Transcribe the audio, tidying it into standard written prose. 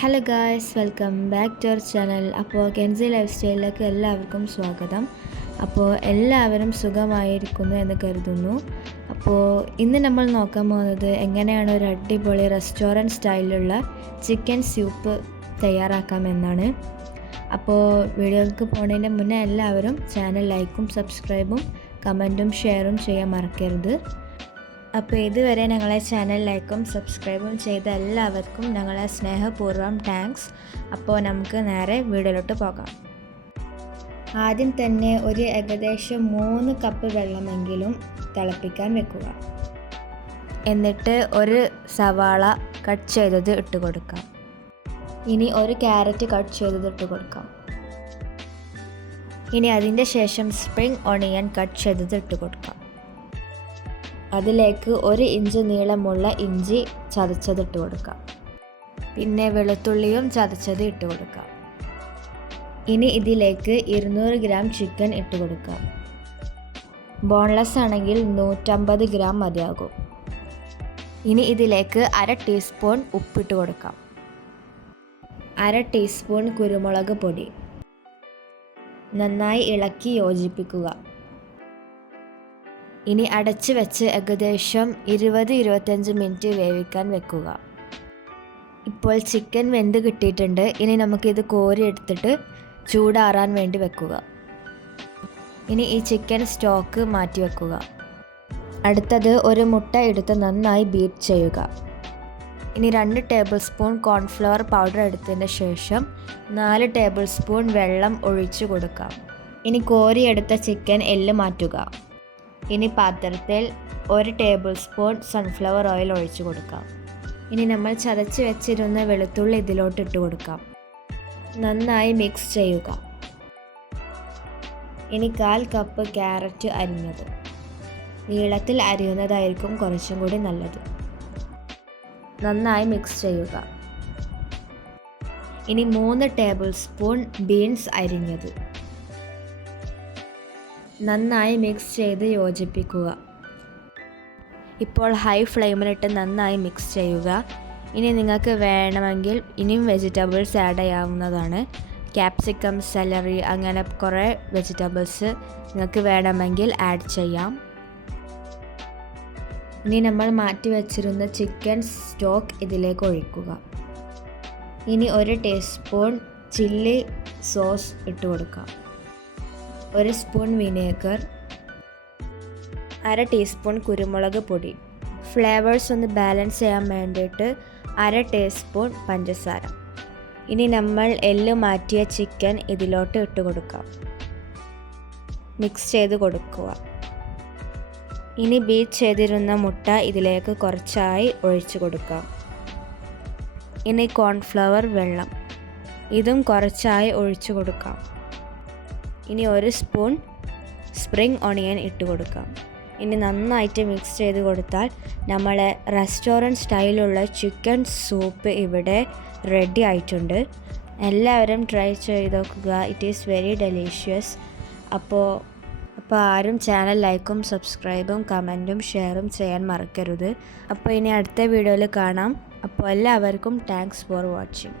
Hello guys, welcome back to our channel. അപ്പോൾ Kenzie life സ്റ്റൈലിലേക്ക് എല്ലാവർക്കും സ്വാഗതം. അപ്പോൾ എല്ലാവരും സുഖമായിരിക്കുന്നു എന്ന് കരുതുന്നു. അപ്പോൾ ഇന്ന് നമ്മൾ നോക്കാൻ പോകുന്നത് എങ്ങനെയാണ് ഒരു അടിപൊളി റെസ്റ്റോറൻറ്റ് സ്റ്റൈലിലുള്ള ചിക്കൻ സ്യൂപ്പ് തയ്യാറാക്കാമെന്നാണ്. അപ്പോൾ വീഡിയോക്ക് പോകുന്നതിന് മുന്നേ എല്ലാവരും ചാനൽ ലൈക്കും സബ്സ്ക്രൈബും കമൻറ്റും ഷെയറും ചെയ്യാൻ മറക്കരുത്. അപ്പോൾ ഇതുവരെ ഞങ്ങളെ ചാനൽ ലൈക്കും സബ്സ്ക്രൈബും ചെയ്ത എല്ലാവർക്കും ഞങ്ങളെ സ്നേഹപൂർവ്വം താങ്ക്സ്. അപ്പോൾ നമുക്ക് നേരെ വീഡിയോയിലോട്ട് പോകാം. ആദ്യം തന്നെ ഒരു ഏകദേശം 3 കപ്പ് വെള്ളമെങ്കിലും തിളപ്പിക്കാൻ വെക്കുക. എന്നിട്ട് ഒരു സവാള കട്ട് ചെയ്തത് ഇട്ട് കൊടുക്കാം. ഇനി ഒരു ക്യാരറ്റ് കട്ട് ചെയ്തത് ഇട്ട് കൊടുക്കാം. ഇനി അതിൻ്റെ ശേഷം സ്പ്രിംഗ് ഓണിയൻ കട്ട് ചെയ്തത് ഇട്ട് കൊടുക്കാം. അതിലേക്ക് 1 ഇഞ്ച് നീളമുള്ള ഇഞ്ചി ചതച്ചതിട്ട് കൊടുക്കാം. പിന്നെ വെളുത്തുള്ളിയും ചതച്ചത് ഇട്ട് കൊടുക്കാം. ഇനി ഇതിലേക്ക് 200 ഗ്രാം ചിക്കൻ ഇട്ട് കൊടുക്കാം. ബോൺലെസ് ആണെങ്കിൽ 150 ഗ്രാം മതിയാകും. ഇനി ഇതിലേക്ക് 1/2 ടീസ്പൂൺ ഉപ്പിട്ട് കൊടുക്കാം. 1/2 ടീസ്പൂൺ കുരുമുളക് പൊടി. നന്നായി ഇളക്കി യോജിപ്പിക്കുക. ഇനി അടച്ച് വെച്ച് ഏകദേശം 20-25 മിനിറ്റ് വേവിക്കാൻ വെക്കുക. ഇപ്പോൾ ചിക്കൻ വെന്ത് കിട്ടിയിട്ടുണ്ട്. ഇനി നമുക്കിത് കോരി എടുത്തിട്ട് ചൂടാറാൻ വേണ്ടി വെക്കുക. ഇനി ഈ ചിക്കൻ സ്റ്റോക്ക് മാറ്റി വെക്കുക. അടുത്തത് ഒരു മുട്ട എടുത്ത് നന്നായി ബീറ്റ് ചെയ്യുക. ഇനി 2 ടേബിൾ സ്പൂൺ കോൺഫ്ലവർ പൗഡർ എടുത്തതിന് ശേഷം 4 ടേബിൾ സ്പൂൺ വെള്ളം ഒഴിച്ചു കൊടുക്കാം. ഇനി കോരിയെടുത്ത ചിക്കൻ എല്ല് മാറ്റുക. ഇനി പാത്രത്തിൽ 1 ടേബിൾ സ്പൂൺ സൺഫ്ലവർ ഓയിൽ ഒഴിച്ചു കൊടുക്കാം. ഇനി നമ്മൾ ചതച്ച് വെച്ചിരുന്ന വെളുത്തുള്ളി ഇതിലോട്ട് ഇട്ട് കൊടുക്കാം. നന്നായി മിക്സ് ചെയ്യുക. ഇനി 1/4 കപ്പ് ക്യാരറ്റ് അരിഞ്ഞത്. നീളത്തിൽ അരിയുന്നതായിരിക്കും കുറച്ചും കൂടി നല്ലത്. നന്നായി മിക്സ് ചെയ്യുക. ഇനി 3 ടേബിൾ സ്പൂൺ ബീൻസ് അരിഞ്ഞത്. നന്നായി മിക്സ് ചെയ്ത് യോജിപ്പിക്കുക. ഇപ്പോൾ ഹൈ ഫ്ലെയിമിലിട്ട് നന്നായി മിക്സ് ചെയ്യുക. ഇനി നിങ്ങൾക്ക് വേണമെങ്കിൽ ഇനിയും വെജിറ്റബിൾസ് ആഡ് ചെയ്യാവുന്നതാണ്. ക്യാപ്സിക്കം, സെലറി, അങ്ങനെ കുറേ വെജിറ്റബിൾസ് നിങ്ങൾക്ക് വേണമെങ്കിൽ ആഡ് ചെയ്യാം. ഇനി നമ്മൾ മാറ്റി വച്ചിരുന്ന ചിക്കൻ സ്റ്റോക്ക് ഇതിലേക്ക് ഒഴിക്കുക. ഇനി 1 ടീസ്പൂൺ ചില്ലി സോസ് ഇട്ട് കൊടുക്കാം. 1 സ്പൂൺ വിനേഗർ, 1/2 ടീസ്പൂൺ കുരുമുളക് പൊടി. ഫ്ലേവേഴ്സ് ഒന്ന് ബാലൻസ് ചെയ്യാൻ വേണ്ടിയിട്ട് 1/2 ടീസ്പൂൺ പഞ്ചസാര. ഇനി നമ്മൾ എല്ല് മാറ്റിയ ചിക്കൻ ഇതിലോട്ട് ഇട്ട് കൊടുക്കാം. മിക്സ് ചെയ്ത് കൊടുക്കുക. ഇനി ബീറ്റ് ചെയ്തിരുന്ന മുട്ട ഇതിലേക്ക് കുറച്ചായി ഒഴിച്ചു കൊടുക്കാം. ഇനി കോൺഫ്ലവർ വെള്ളം ഇതും കുറച്ചായി ഒഴിച്ചു കൊടുക്കാം. ഇനി 1 സ്പൂൺ സ്പ്രിംഗ് ഓണിയൻ ഇട്ട് കൊടുക്കാം. ഇനി നന്നായിട്ട് മിക്സ് ചെയ്ത് കൊടുത്താൽ നമ്മളെ റെസ്റ്റോറൻറ്റ് സ്റ്റൈലുള്ള ചിക്കൻ സൂപ്പ് ഇവിടെ റെഡി ആയിട്ടുണ്ട്. എല്ലാവരും ട്രൈ ചെയ്ത് നോക്കുക. It is very delicious. അപ്പോൾ ആരും ചാനൽ ലൈക്കും സബ്സ്ക്രൈബും കമൻറ്റും ഷെയറും ചെയ്യാൻ മറക്കരുത്. അപ്പോൾ ഇനി അടുത്ത വീഡിയോയിൽ കാണാം. അപ്പോൾ എല്ലാവർക്കും താങ്ക്സ് ഫോർ വാച്ചിങ്.